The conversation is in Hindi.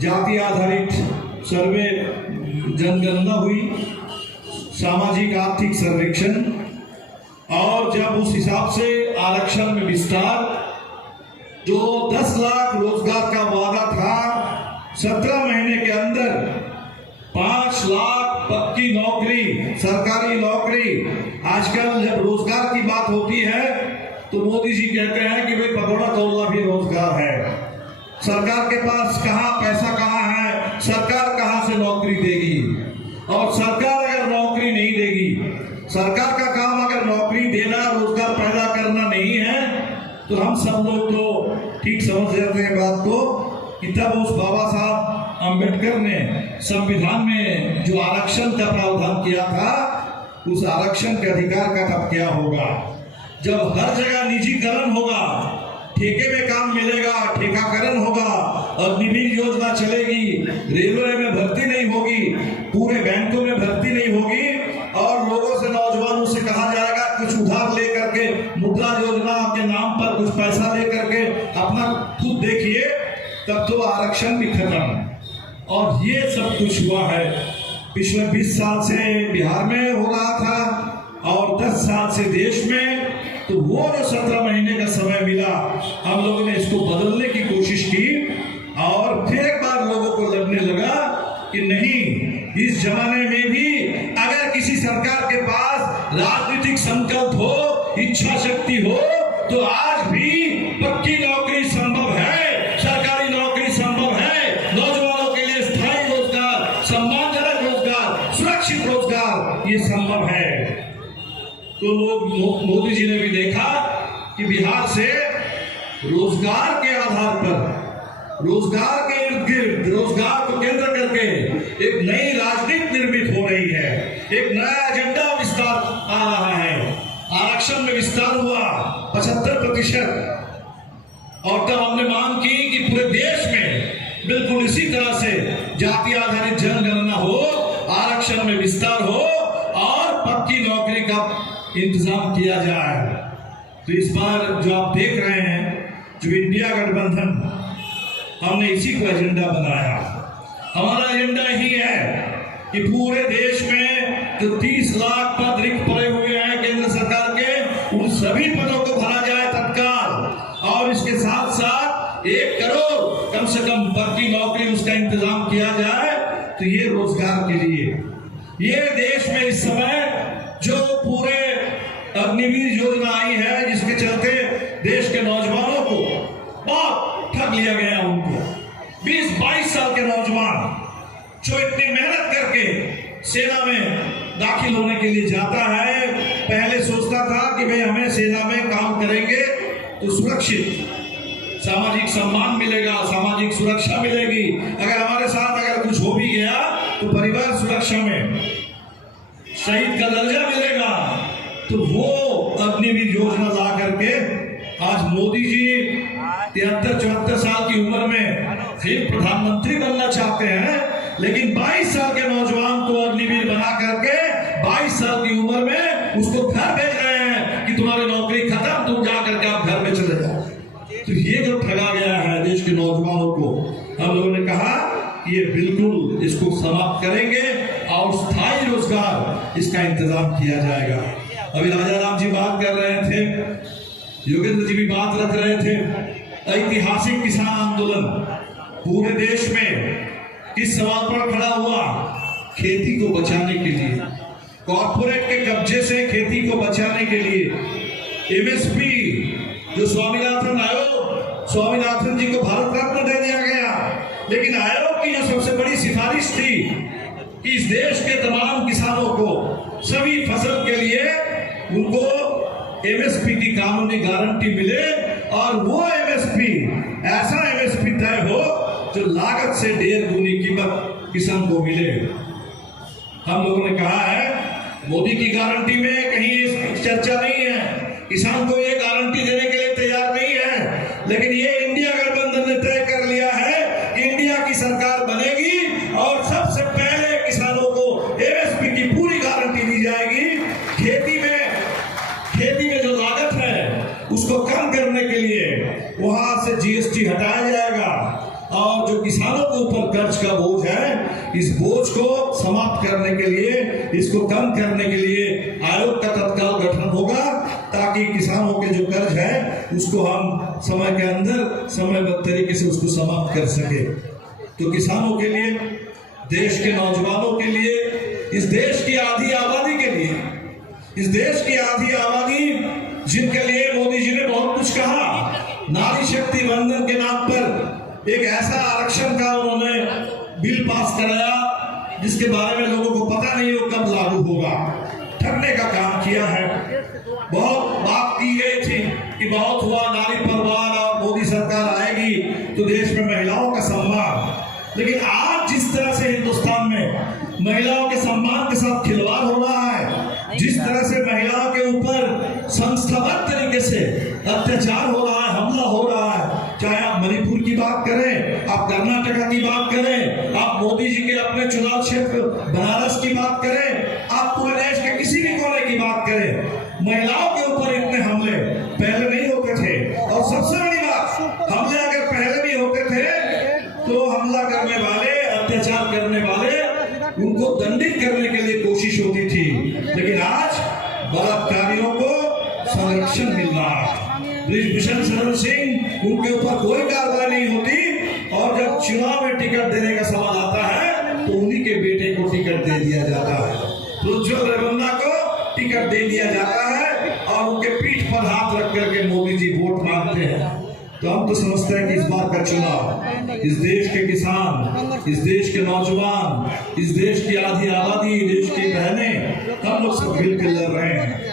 जाति आधारित सर्वे जनगणना हुई, सामाजिक आर्थिक सर्वेक्षण, और जब उस हिसाब से आरक्षण में विस्तार, जो 10 लाख रोजगार का वादा था 17 महीने के अंदर 5 लाख पक्की नौकरी, सरकारी नौकरी। आजकल जब रोजगार की बात होती है तो मोदी जी कहते हैं कि भाई पकौड़ा तोड़ना भी रोजगार है। सरकार के पास कहाँ पैसा कहाँ है, सरकार कहाँ से नौकरी देगी? और सरकार अगर नौकरी नहीं देगी, सरकार का काम अगर नौकरी देना, रोजगार पैदा करना नहीं है, तो हम सब लोग तो ठीक समझ जाते हैं बात को कि तब उस बाबा साहब अम्बेडकर ने संविधान में जो आरक्षण का प्रावधान किया था, उस आरक्षण के अधिकार का तब क्या होगा? जब हर जगह निजीकरण होगा, ठेके में काम मिलेगा, ठेकाकरण होगा, अग्निवीर योजना चलेगी, रेलवे में भर्ती नहीं होगी, पूरे बैंकों में भर्ती नहीं होगी, और लोगों से, नौजवानों से कहा जाएगा कुछ उधार लेकर के, मुद्रा योजना के नाम पर कुछ पैसा लेकर के अपना खुद देखिए, तब तो आरक्षण भी खत्म। और ये सब कुछ हुआ है पिछले 20 साल से बिहार में हो रहा था और 10 साल से देश में। तो वो जो 17 महीने का समय मिला, हम लोगों ने इसको बदलने की कोशिश की, और फिर एक बार लोगों को लगने लगा कि नहीं, इस जमाने में भी अगर किसी सरकार के पास राजनीतिक संकल्प हो, इच्छा शक्ति हो, तो आज भी पक्की नौकरी संभव है, सरकारी नौकरी संभव है, नौजवानों के लिए स्थायी रोजगार, सम्मानजनक रोजगार, सुरक्षित रोजगार, ये संभव है। तो लोग, मोदी जी ने भी देखा कि बिहार से रोजगार के आधार पर, रोजगार के इर्द गिर्द, रोजगार को केंद्र करके एक नई राजनीति निर्मित हो रही है, एक नया एजेंडा विस्तार आ रहा है। आरक्षण में विस्तार हुआ 75%, और तब हमने मांग की कि पूरे देश में बिल्कुल इसी तरह से जाति आधारित जनगणना हो, आरक्षण में विस्तार हो और पक्की नौकरी का इंतजाम किया जाए। तो इस बार जो आप देख रहे हैं, जो इंडिया गठबंधन, हमने इसी को एजेंडा बनाया। हमारा एजेंडा ही है कि पूरे देश में जो 30 लाख पद रिक्त पड़े हुए हैं केंद्र सरकार के, उन सभी पदों को भरा जाए तत्काल, और इसके साथ साथ 1 करोड़ कम से कम पक्की नौकरी, उसका इंतजाम किया जाए। तो ये रोजगार के लिए, ये देश में इस समय जो पूरे अग्निवीर योजना आई है, जिसके चलते देश के नौजवानों को बहुत ठग लिया गया। उनको 20-22 साल के नौजवान जो इतनी मेहनत करके सेना में दाखिल होने के लिए जाता है, पहले सोचता था कि भाई हमें सेना में काम करेंगे तो सुरक्षित सामाजिक सम्मान मिलेगा, सामाजिक सुरक्षा मिलेगी, अगर हमारे साथ अगर कुछ हो भी गया तो परिवार सुरक्षा में शहीद का दर्जा मिलेगा। तो वो अग्निवीर योजना ला करके आज मोदी जी 73-74 साल की उम्र में फिर प्रधानमंत्री बनना चाहते हैं, लेकिन 22 साल के नौजवान को अग्निवीर बना करके 22 साल की उम्र में उसको घर भेज रहे हैं कि तुम्हारी नौकरी खत्म, तुम जा करके आप घर में चले जाओ। तो ये जो ठगा गया है देश के नौजवानों को, हम लोगों ने कहा कि ये बिल्कुल इसको समाप्त करेंगे और स्थायी रोजगार इसका इंतजाम किया जाएगा। अभी राजा राम जी बात कर रहे थे, योगेंद्र जी भी बात रख रहे थे, ऐतिहासिक किसान आंदोलन पूरे देश में किस सवाल पर खड़ा हुआ? खेती को बचाने के लिए, कॉर्पोरेट के कब्जे से खेती को बचाने के लिए। एमएसपी जो स्वामीनाथन आयोग, स्वामीनाथन जी को भारत रत्न दे दिया गया, लेकिन आयोग की जो सबसे बड़ी सिफारिश थी कि इस देश के तमाम किसानों को सभी फसल के लिए उनको एमएसपी की कानूनी गारंटी मिले, और वो एमएसपी ऐसा एमएसपी तय हो जो लागत से 1.5 गुनी कीमत किसान को मिले। हम लोगों ने कहा है मोदी की गारंटी में कहीं चर्चा नहीं है, किसान को ये गारंटी देने के लिए तैयार नहीं है, लेकिन ये इंडिया गठबंधन ने तय कर लिया है कि इंडिया की सरकार बनेगी और सबसे पहले किसानों को एमएसपी की पूरी गारंटी दी जाएगी। खेती में जो लागत है उसको कम करने के लिए वहां से जीएसटी हटाया जाएगा, और जो किसानों के ऊपर कर्ज का बोझ है, इस बोझ को समाप्त करने के लिए, इसको कम करने के लिए आयोग का तत्काल गठन होगा, ताकि किसानों के जो कर्ज है उसको हम समय के अंदर समयबद्ध तरीके से उसको समाप्त कर सके। तो किसानों के लिए, देश के नौजवानों के लिए, इस देश की आधी आबादी के लिए, इस देश की आधी आबादी जिनके लिए मोदी जी ने बहुत कुछ कहा, नारी शक्ति वंदन के नाम पर एक ऐसा आरक्षण का उन्होंने बिल पास कराया जिसके बारे में लोगों को पता नहीं वो कब लागू होगा, ठगने का काम किया है। बहुत बात की गई थी कि बहुत हुआ नारी परवार और मोदी सरकार आएगी तो देश में महिलाओं का सम्मान, लेकिन आज जिस तरह से हिंदुस्तान में महिलाओं के सम्मान के साथ खिलवाड़ हो रहा है, जिस तरह से महिलाओं के ऊपर संस्थागत तरीके से अत्याचार हो रहा है, हमला हो रहा है, चाहे आप मणिपुर की बात करें, आप कर्नाटक की बात करें, आप मोदी जी के अपने चुनाव क्षेत्र बनारस की बात करें, आप पूरे देश के किसी भी कोने की बात करें, महिलाओं के ऊपर इतने हमले पहले नहीं होते थे। और सबसे बड़ी बात, हमले अगर पहले भी होते थे तो हमला करने वाले, अत्याचार करने वाले, उनको दंडित करने के लिए कोशिश होती थी, लेकिन आज बलात्कारियों को संरक्षण मिल रहा है। ब्रिजभूषण शरण सिंह, उनके ऊपर कोई कार्रवाई नहीं होती, और जब चुनाव में टिकट देने का सवाल आता है तो उन्हीं के बेटे को टिकट दे दिया जाता है, प्रज्वल रेवन्ना को टिकट दे दिया जाता है, और उनके पीठ पर हाथ रख करके मोदी जी वोट मांगते हैं। तो हम तो समझते हैं कि इस बार का चुनाव इस देश के किसान, इस देश के नौजवान, इस देश की आधी आबादी, देश की बहनें, हम लोग सब मिलकर लड़ रहे हैं।